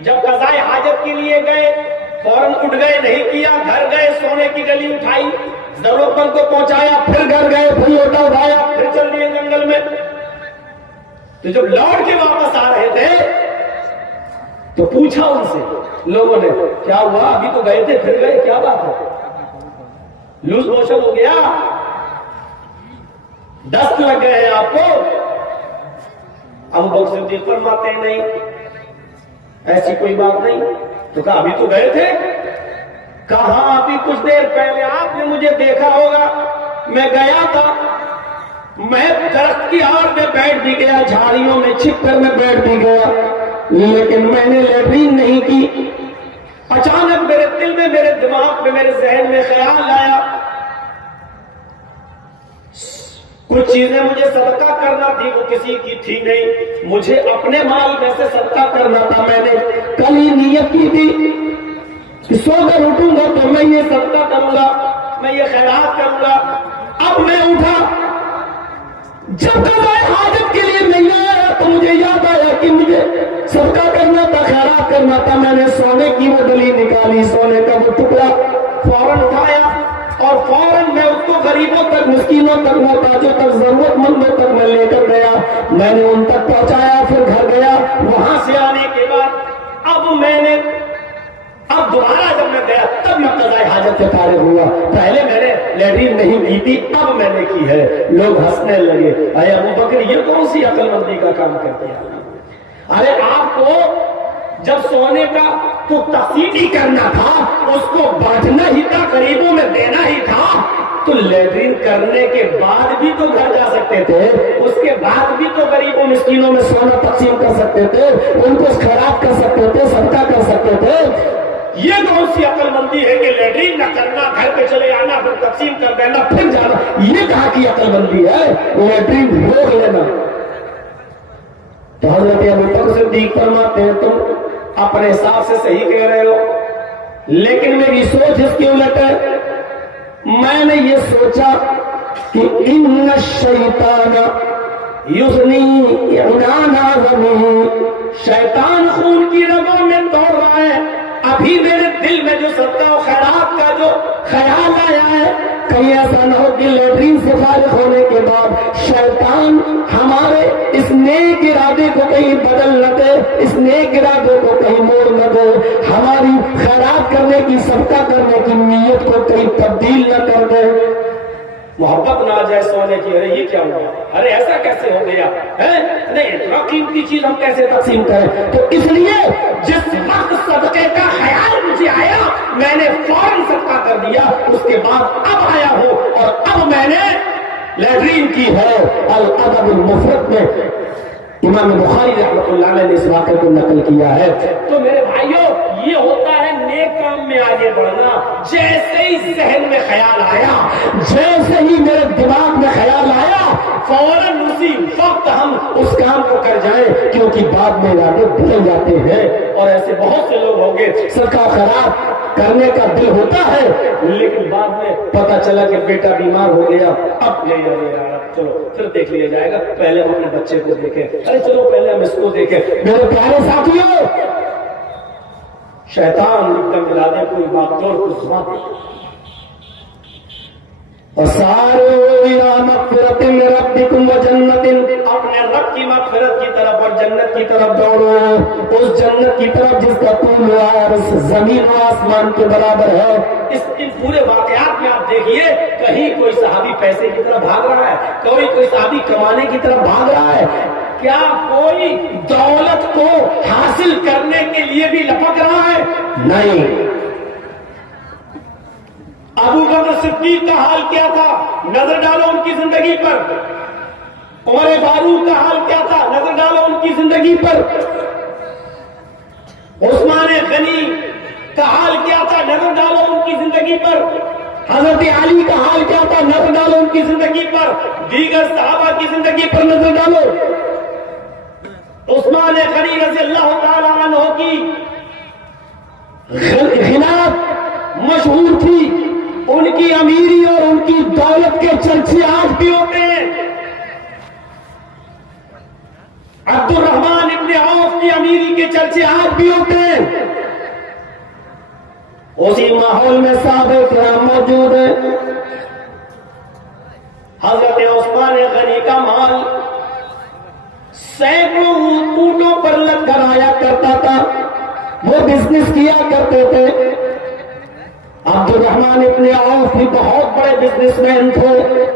جب قضائے حاجت کے لیے گئے فوراً اٹھ گئے نہیں کیا، گھر گئے سونے کی گلی اٹھائی، ضرورت مند کو پہنچایا، پھر گھر گئے پھر لوٹا اٹھایا، پھر چل دیے جنگل میں۔ تو جب لوٹ کے واپس آ رہے تھے تو پوچھا ان سے لوگوں نے کیا ہوا، ابھی تو گئے تھے پھر گئے، کیا بات ہے؟ لوز موشن ہو گیا، دست لگ گئے ہیں آپ کو؟ ابو بکر صدیق فرماتے ہیں نہیں ایسی کوئی بات نہیں۔ تو کہا ابھی تو گئے تھے؟ کہا ابھی کچھ دیر پہلے آپ نے مجھے دیکھا ہوگا، میں گیا تھا، میں درخت کی آڑ میں بیٹھ بھی گیا، جھاڑیوں میں چھپ کر میں بیٹھ بھی گیا، لیکن میں نے لیٹرین نہیں کی۔ اچانک میرے دل میں، میرے دماغ میں، میرے ذہن میں خیال آیا کچھ چیزیں مجھے صدقہ کرنا تھی، وہ کسی کی تھی نہیں، مجھے اپنے مال میں سے صدقہ کرنا تھا۔ میں نے کل ہی نیت کی تھی کہ سو کر اٹھوں گا تو میں یہ صدقہ کروں گا، میں یہ خیرات کروں گا۔ اب میں اٹھا، جب قضائے حاجت کے لیے نہیں آیا تو مجھے یاد آیا کہ مجھے صدقہ کرنا تھا، خیرات کرنا تھا۔ میں نے سونے کی وہ ڈلی نکالی، سونے کا وہ ٹکڑا فوراً اٹھایا اور فوراً میں اس کو غریبوں تک، مسکینوں تک، محتاجوں تک، ضرورت مندوں تک میں لے کر گیا، میں نے ان تک پہنچایا، پھر گھر گیا۔ وہاں سے آنے کے بعد اب دوبارہ جب میں گیا تب میں قضائے حاجت سے فارغ ہوا، پہلے میں نے لیٹرین نہیں کی تھی، اب میں نے کی ہے۔ لوگ ہنسنے لگے، اے ابو بکر یہ کون سی عقل مندی کا کام کرتے ہیں؟ ارے آپ کو جب سونے کا تو تقسیم ہی کرنا تھا، اس کو بانٹنا ہی تھا، غریبوں میں دینا ہی تھا، تو لیٹرین کرنے کے بعد بھی تو گھر جا سکتے تھے، اس کے بعد بھی تو غریبوں مسکینوں میں سونا تقسیم کر سکتے تھے، ان کو خیرات کر سکتے تھے، صدقہ کر سکتے تھے۔ یہ کون سی عقل مندی ہے کہ لیٹرین نہ کرنا، گھر پہ چلے آنا، پھر تقسیم کر دینا، پھر جانا؟ یہ کہاں کی عقل مندی ہے؟ لیٹرین روک لینا۔ تو حضرت ابو بکر صدیق فرماتے ہیں تم اپنے حساب سے صحیح کہہ رہے ہو، لیکن میری سوچ اس کی الٹ ہے۔ میں نے یہ سوچا کہ ان الشیطان یزنی عنان اعظمہ، شیطان خون کی رگوں میں دوڑ رہا ہے۔ ابھی میرے دل میں جو صدقہ و خیرات کا جو خیال آیا ہے، کہیں ایسا نہ ہو کہ لیٹرین سے فارغ ہونے کے بعد شیطان ہمارے اس نیک ارادے کو کہیں بدل نہ دے، اس نیک ارادے کو کہیں موڑ نہ دے، ہماری خیرات کرنے کی، صدقہ کرنے کی نیت کو کہیں تبدیل نہ کر دے۔ محبت نہ آ جائے سونے کی، ارے یہ کیا ہوا، ارے ایسا کیسے ہو گیا ہے، نہیں اتنا قیمتی چیز ہم کیسے تقسیم کریں؟ تو اس لیے جس وقت صدقے کا خیال مجھے آیا میں نے فوراً صدقہ کر دیا، اس کے بعد اب آیا ہوں اور اب میں نے لیٹرین کی ہے۔ الادب المفرد میں امام بخاری رحمۃ اللہ علیہ نے اس واقعے کو نقل کیا ہے۔ تو میرے بھائیوں یہ ہوتا ہے نیک کام میں آگے بڑھنا۔ جیسے ہی ذہن میں خیال آیا، جیسے ہی میرے دماغ میں خیال آیا، فوراً اسی وقت ہم اس کام کو کر جائیں، کیونکہ بعد میں ارادے بدل جاتے ہیں۔ اور ایسے بہت سے لوگ ہوں گے صدقہ خیرات کرنے کا دل ہوتا ہے، لیکن بعد میں پتا چلا کہ بیٹا بیمار ہو گیا، اب لے چلو پھر دیکھ لیا جائے گا، پہلے ہم اپنے بچے کو دیکھیں، ارے چلو پہلے ہم اس کو دیکھیں۔ میرے پیارے ساتھیوں، شیطان ایک دم ارادے کو باغدور کو سما دے، وَسَارِعُوا إِلَىٰ مَغْفِرَةٍ مِّن رَّبِّكُمْ وَجَنَّةٍ، اپنے رب کی مغفرت کی طرف اور جنت کی طرف دوڑو، اس جنت کی طرف جس کا طول و عرض زمین و آسمان کے برابر ہے۔ ان پورے واقعات میں آپ دیکھیے، کہیں کوئی صحابی پیسے کی طرف بھاگ رہا ہے، کوئی صحابی کمانے کی طرف بھاگ رہا ہے، کیا کوئی دولت کو حاصل کرنے کے لیے بھی لپک رہا ہے؟ نہیں۔ ابو بکر صدیق کا حال کیا تھا؟ نظر ڈالو ان کی زندگی پر۔ عمر فاروق کا حال کیا تھا؟ نظر ڈالو ان کی زندگی پر۔ عثمان غنی کا حال کیا تھا؟ نظر ڈالو ان کی زندگی پر۔ حضرت علی کا حال کیا تھا؟ نظر ڈالو ان کی زندگی پر۔ دیگر صحابہ کی زندگی پر نظر ڈالو۔ عثمان غنی رضی اللہ تعالی عنہ کی غنات مشہور تھی، ان کی امیری اور ان کی دولت کے چرچے آج بھی ہوتے ہیں۔ عبد الرحمن ابن عوف کی امیری کے چرچے آج بھی ہوتے ہیں۔ اسی ماحول میں صحابہ کرام موجود ہیں. حضرت عثمان غنی کا مال سینکڑوں اونٹوں پر لگ کر آیا کرتا تھا. وہ بزنس کیا کرتے تھے. عبد الرحمن ابن عوف بھی بہت بڑے بزنس مین تھے.